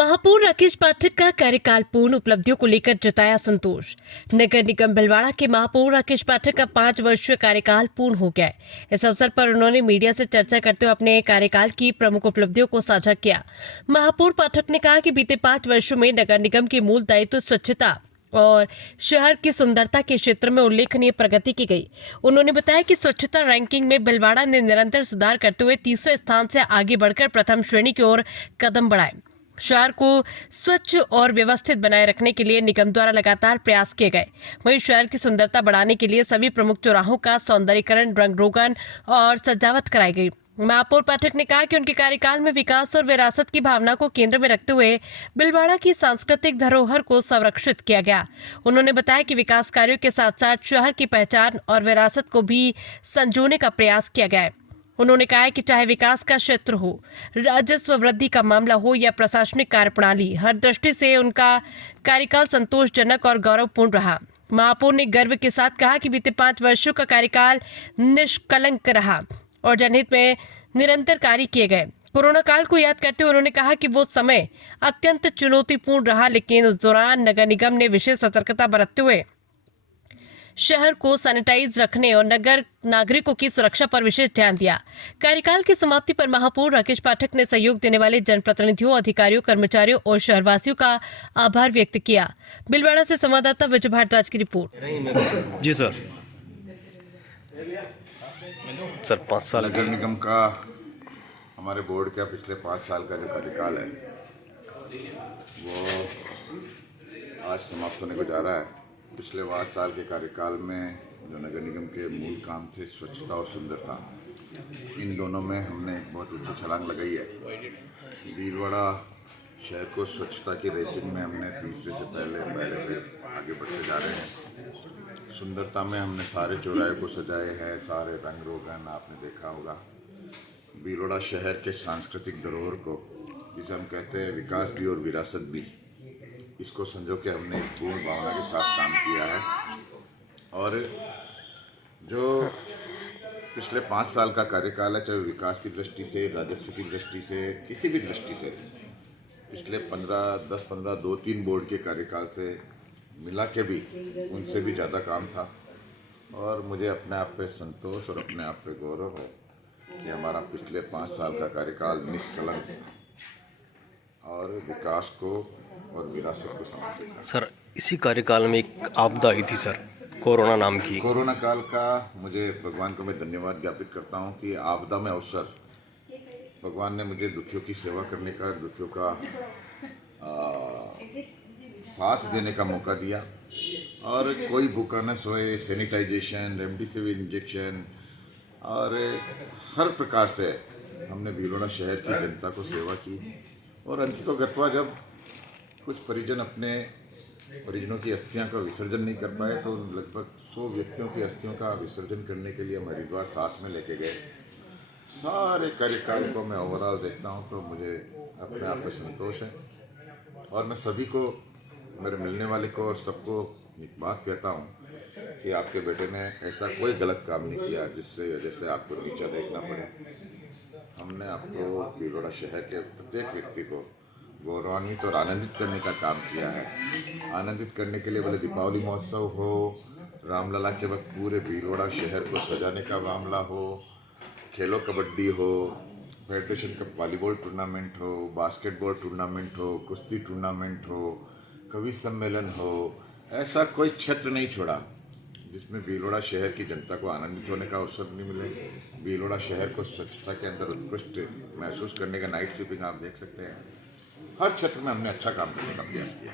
महापौर राकेश पाठक का कार्यकाल पूर्ण उपलब्धियों को लेकर जताया संतोष। नगर निगम भीलवाड़ा के महापौर राकेश पाठक का 5 वर्षीय कार्यकाल पूर्ण हो गया है। इस अवसर पर उन्होंने मीडिया से चर्चा करते हुए अपने कार्यकाल की प्रमुख उपलब्धियों को साझा किया। महापौर पाठक ने कहा कि बीते 5 वर्षों में नगर निगम के मूल दायित्व स्वच्छता और शहर की सुंदरता के क्षेत्र में उल्लेखनीय प्रगति की गई। उन्होंने बताया कि स्वच्छता रैंकिंग में भीलवाड़ा ने निरंतर सुधार करते हुए तीसरे स्थान से आगे बढ़कर प्रथम श्रेणी की ओर कदम बढ़ाए। शहर को स्वच्छ और व्यवस्थित बनाए रखने के लिए निगम द्वारा लगातार प्रयास किए गए। वहीं शहर की सुंदरता बढ़ाने के लिए सभी प्रमुख चौराहों का सौंदर्यीकरण, रंग रोगन और सजावट कराई गई। महापौर पाठक ने कहा कि उनके कार्यकाल में विकास और विरासत की भावना को केंद्र में रखते हुए भीलवाड़ा की सांस्कृतिक धरोहर को संरक्षित किया गया। उन्होंने बताया कि विकास कार्यों के साथ साथ शहर की पहचान और विरासत को भी संजोने का प्रयास किया गया है। उन्होंने कहा कि चाहे विकास का क्षेत्र हो, राजस्व वृद्धि का मामला हो या प्रशासनिक कार्यप्रणाली, हर दृष्टि से उनका कार्यकाल संतोषजनक और गौरवपूर्ण रहा। महापौर ने गर्व के साथ कहा कि बीते 5 वर्षों का कार्यकाल निष्कलंक रहा और जनहित में निरंतर कार्य किए गए। कोरोना काल को याद करते हुए उन्होंने कहा कि वो समय अत्यंत चुनौतीपूर्ण रहा, लेकिन उस दौरान नगर निगम ने विशेष सतर्कता बरतते हुए शहर को सैनिटाइज रखने और नगर नागरिकों की सुरक्षा पर विशेष ध्यान दिया। कार्यकाल की समाप्ति पर महापौर राकेश पाठक ने सहयोग देने वाले जनप्रतिनिधियों, अधिकारियों, कर्मचारियों और शहरवासियों का आभार व्यक्त किया। भीलवाड़ा से संवाददाता विजय भारद्वाज की रिपोर्ट। जी सर। 5 साल नगर निगम का हमारे बोर्ड का पिछले 5 साल का जो कार्यकाल है वो आज समाप्त होने को जा रहा है। पिछले 5 साल के कार्यकाल में जो नगर निगम के मूल काम थे स्वच्छता और सुंदरता, इन दोनों में हमने एक बहुत ऊंची छलांग लगाई है। भीलवाड़ा शहर को स्वच्छता की रैंकिंग में हमने तीसरे से पहले से आगे बढ़ते जा रहे हैं। सुंदरता में हमने सारे चौराहे को सजाए हैं, सारे रंग रोगन आपने देखा होगा। भीलवाड़ा शहर के सांस्कृतिक धरोहर को, जिसे हम कहते हैं विकास भी और विरासत भी, इसको संजो के हमने इस पूर्ण भावना के साथ काम किया है। और जो पिछले 5 साल का कार्यकाल है, चाहे विकास की दृष्टि से, राजस्व की दृष्टि से, किसी भी दृष्टि से, पिछले 10-15 2-3 बोर्ड के कार्यकाल से मिला के भी उनसे भी ज़्यादा काम था। और मुझे अपने आप पे संतोष और अपने आप पे गौरव है कि हमारा पिछले 5 साल का कार्यकाल निष्कलंक और विकास को और विरासत को समर्पित। सर, इसी कार्यकाल में एक आपदा आई थी सर, कोरोना नाम की। कोरोना काल का मुझे भगवान को मैं धन्यवाद ज्ञापित करता हूँ कि आपदा में अवसर भगवान ने मुझे दुखियों की सेवा करने का, दुखियों का साथ देने का मौका दिया। और कोई भूखा न सोए, सैनिटाइजेशन, रेमडेसिविर इंजेक्शन और हर प्रकार से हमने भीलवाड़ा शहर की जनता को सेवा की। और अंततोगत्वा जब कुछ परिजन अपने परिजनों की अस्थियां का विसर्जन नहीं कर पाए तो लगभग 100 व्यक्तियों की अस्थियों का विसर्जन करने के लिए हम हरिद्वार साथ में लेके गए। सारे कार्यकाल को मैं ओवरऑल देखता हूं तो मुझे अपने आप में संतोष है। और मैं सभी को, मेरे मिलने वाले को और सबको एक बात कहता हूं कि आपके बेटे ने ऐसा कोई गलत काम नहीं किया जिससे वजह से आपको नीचा देखना पड़े। हमने आपको भीलवाड़ा शहर के प्रत्येक व्यक्ति को गौरवान्वित और आनंदित करने का काम किया है। आनंदित करने के लिए बोले दीपावली महोत्सव हो, रामलला के वक्त पूरे भीलवाड़ा शहर को सजाने का मामला हो, खेलो कबड्डी हो, फेडरेशन कप वॉलीबॉल टूर्नामेंट हो, बास्केटबॉल टूर्नामेंट हो, कुश्ती टूर्नामेंट हो, कवि सम्मेलन हो, ऐसा कोई क्षेत्र नहीं छोड़ा जिसमें भीलवाड़ा शहर की जनता को आनंदित होने का अवसर नहीं मिले। भीलवाड़ा शहर को स्वच्छता के अंदर उत्कृष्ट महसूस करने का नाइट स्वीपिंग आप देख सकते हैं। हर क्षेत्र में हमने अच्छा काम करने का प्रयास किया।